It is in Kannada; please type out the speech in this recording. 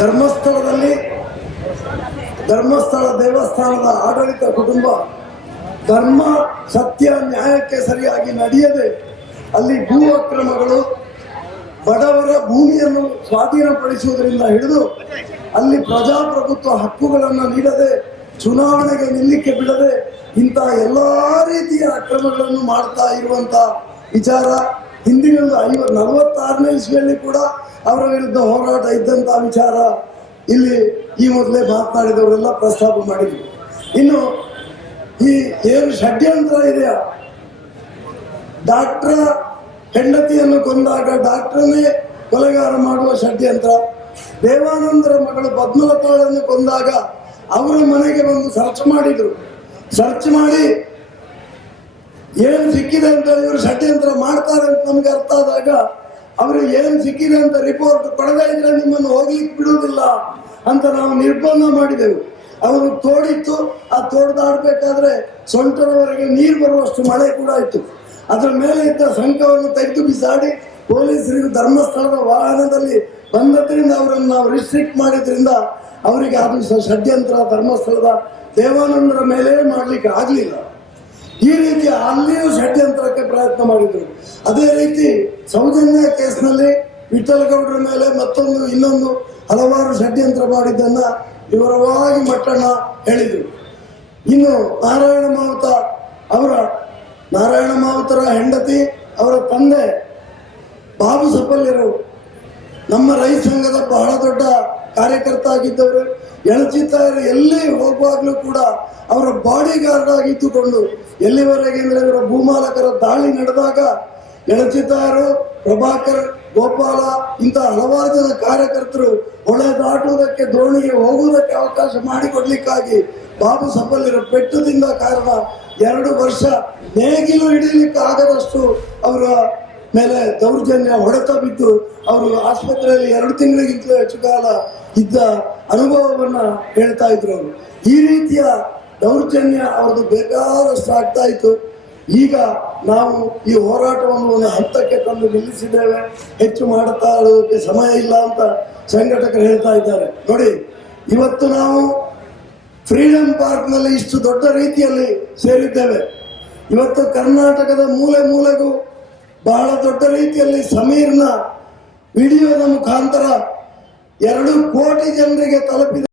ಧರ್ಮಸ್ಥಳ ದೇವಸ್ಥಾನದ ಆಡಳಿತ ಕುಟುಂಬ ಧರ್ಮ ಸತ್ಯ ನ್ಯಾಯಕ್ಕೆ ಸರಿಯಾಗಿ ನಡೆಯದೆ ಅಲ್ಲಿ ಭೂ ಅಕ್ರಮಗಳು, ಬಡವರ ಭೂಮಿಯನ್ನು ಸ್ವಾಧೀನಪಡಿಸುವುದರಿಂದ ಹಿಡಿದು ಅಲ್ಲಿ ಪ್ರಜಾಪ್ರಭುತ್ವ ಹಕ್ಕುಗಳನ್ನು ನೀಡದೆ ಚುನಾವಣೆಗೆ ನಿಲ್ಲಿಕ್ಕೆ ಬಿಡದೆ ಇಂಥ ಎಲ್ಲ ರೀತಿಯ ಅಕ್ರಮಗಳನ್ನು ಮಾಡ್ತಾ ಇರುವಂಥ ವಿಚಾರ ಹಿಂದಿನ 46ನೇ ಇಸ್ವಿಯಲ್ಲಿ ಕೂಡ ಅವರ ವಿರುದ್ಧ ಹೋರಾಟ ಇದ್ದಂಥ ವಿಚಾರ ಇಲ್ಲಿ ಈ ಮೊದಲೇ ಮಾತನಾಡಿದವರೆಲ್ಲ ಪ್ರಸ್ತಾಪ ಮಾಡಿದ್ರು. ಇನ್ನು ಈ ಏನು ಷಡ್ಯಂತ್ರ ಇದೆಯಾ, ಡಾಕ್ಟರ್ ಹೆಂಡತಿಯನ್ನು ಕೊಂದಾಗ ಡಾಕ್ಟರನ್ನೇ ಕೊಲೆಗಾರ ಮಾಡುವ ಷಡ್ಯಂತ್ರ, ದೇವಾನಂದರ ಮಗಳು ಪದ್ಮಲತಾಳನ್ನು ಕೊಂದಾಗ ಅವರ ಮನೆಗೆ ಬಂದು ಸರ್ಚ್ ಮಾಡಿದ್ರು. ಸರ್ಚ್ ಮಾಡಿ ಏನು ಸಿಕ್ಕಿದೆ ಅಂತ ಇವರು ಷಡ್ಯಂತ್ರ ಮಾಡ್ತಾರೆ ಅಂತ ನಮ್ಗೆ ಅರ್ಥ ಆದಾಗ ಅವರು ಏನು ಸಿಕ್ಕಿದೆ ಅಂತ ರಿಪೋರ್ಟ್ ಕೊಡದೇ ಇದ್ರೆ ನಿಮ್ಮನ್ನು ಹೋಗ್ಲಿಕ್ಕೆ ಬಿಡುವುದಿಲ್ಲ ಅಂತ ನಾವು ನಿರ್ಬಂಧ ಮಾಡಿದೆವು. ಅವರು ತೋಡಿತ್ತು, ಆ ತೋಡ್ದಾಡಬೇಕಾದ್ರೆ ಸೊಂಟರವರೆಗೆ ನೀರು ಬರುವಷ್ಟು ಮಳೆ ಕೂಡ ಇತ್ತು. ಅದರ ಮೇಲೆ ಇದ್ದ ಸಂಕವನ್ನು ತೆಗೆದು ಬಿಸಾಡಿ ಪೊಲೀಸರಿಗೂ ಧರ್ಮಸ್ಥಳದ ವಾಹನದಲ್ಲಿ ಬಂದದ್ರಿಂದ ಅವರನ್ನು ನಾವು ರಿಸ್ಟ್ರಿಕ್ಟ್ ಮಾಡಿದ್ರಿಂದ ಅವರಿಗೆ ಅದು ಷಡ್ಯಂತ್ರ ಧರ್ಮಸ್ಥಳದ ದೇವಾನಂದರ ಮೇಲೆ ಮಾಡಲಿಕ್ಕೆ ಆಗಲಿಲ್ಲ. ಈ ರೀತಿ ಅಲ್ಲಿಯೂ ಷಡ್ಯಂತ್ರಕ್ಕೆ ಪ್ರಯತ್ನ ಮಾಡಿದರು. ಅದೇ ರೀತಿ ಸೌಜನ್ಯ ಕೇಸ್ನಲ್ಲಿ ವಿಠಲಗೌಡರ ಮೇಲೆ ಮತ್ತೊಂದು ಇನ್ನೊಂದು ಹಲವಾರು ಷಡ್ಯಂತ್ರ ಮಾಡಿದ್ದನ್ನು ವಿವರವಾಗಿ ಮಟ್ಟಣ್ಣ ಹೇಳಿದರು. ಇನ್ನು ನಾರಾಯಣ ಮಾವುತರ ಹೆಂಡತಿ ಅವರ ತಂದೆ ಬಾಬು ಸಪಲ್ಯರು ನಮ್ಮ ರೈತ ಸಂಘದ ಬಹಳ ದೊಡ್ಡ ಕಾರ್ಯಕರ್ತ ಆಗಿದ್ದವರು. ಎಳಚಿತ್ತಾಯರು ಎಲ್ಲಿ ಹೋಗುವಾಗಲೂ ಕೂಡ ಅವರ ಬಾಡಿ ಗಾರ್ಡ್ ಆಗಿದ್ದುಕೊಂಡು ಎಲ್ಲಿವರೆಗೆ ಅಂದರೆ ಇವರ ಭೂಮಾಲಕರ ದಾಳಿ ನಡೆದಾಗ ಎಳಚಿತ್ತಾಯರು, ಪ್ರಭಾಕರ್, ಗೋಪಾಲ ಇಂಥ ಹಲವಾರು ಜನ ಕಾರ್ಯಕರ್ತರು ಹೊಳೆ ದಾಟುವುದಕ್ಕೆ, ದೋಣಿಗೆ ಹೋಗುವುದಕ್ಕೆ ಅವಕಾಶ ಮಾಡಿಕೊಡ್ಲಿಕ್ಕಾಗಿ ಬಾಬು ಸಪಲ್ಯರು ಪೆಟ್ಟದಿಂದ ಕಾರಣ 2 ವರ್ಷ ನೇಗಿಲು ಹಿಡಿಯಲಿಕ್ಕೆ ಆಗದಷ್ಟು ಅವರ ಮೇಲೆ ದೌರ್ಜನ್ಯ ಹೊಡೆತ ಬಿದ್ದು ಅವರು ಆಸ್ಪತ್ರೆಯಲ್ಲಿ 2 ತಿಂಗಳಿಗಿಂತಲೂ ಹೆಚ್ಚು ಕಾಲ ಇದ್ದ ಅನುಭವವನ್ನು ಹೇಳ್ತಾ ಇದ್ರು ಅವರು. ಈ ರೀತಿಯ ದೌರ್ಜನ್ಯ ಅವ್ರದ್ದು ಬೇಕಾದಷ್ಟು ಆಗ್ತಾ ಇತ್ತು. ಈಗ ನಾವು ಈ ಹೋರಾಟವನ್ನು ಒಂದು ಹಂತಕ್ಕೆ ತಂದು ನಿಲ್ಲಿಸಿದ್ದೇವೆ. ಹೆಚ್ಚು ಮಾಡುತ್ತಾ ಇರೋದಕ್ಕೆ ಸಮಯ ಇಲ್ಲ ಅಂತ ಸಂಘಟಕರು ಹೇಳ್ತಾ ಇದ್ದಾರೆ. ನೋಡಿ, ಇವತ್ತು ನಾವು ಫ್ರೀಡಮ್ ಪಾರ್ಕ್ನಲ್ಲಿ ಇಷ್ಟು ದೊಡ್ಡ ರೀತಿಯಲ್ಲಿ ಸೇರಿದ್ದೇವೆ. ಇವತ್ತು ಕರ್ನಾಟಕದ ಮೂಲೆ ಮೂಲೆಗೂ ಬಹಳ ದೊಡ್ಡ ರೀತಿಯಲ್ಲಿ ಸಮೀರ್ನ ವಿಡಿಯೋದ ಮುಖಾಂತರ 2 ಕೋಟಿ ಜನರಿಗೆ ತಲುಪಿದೆ.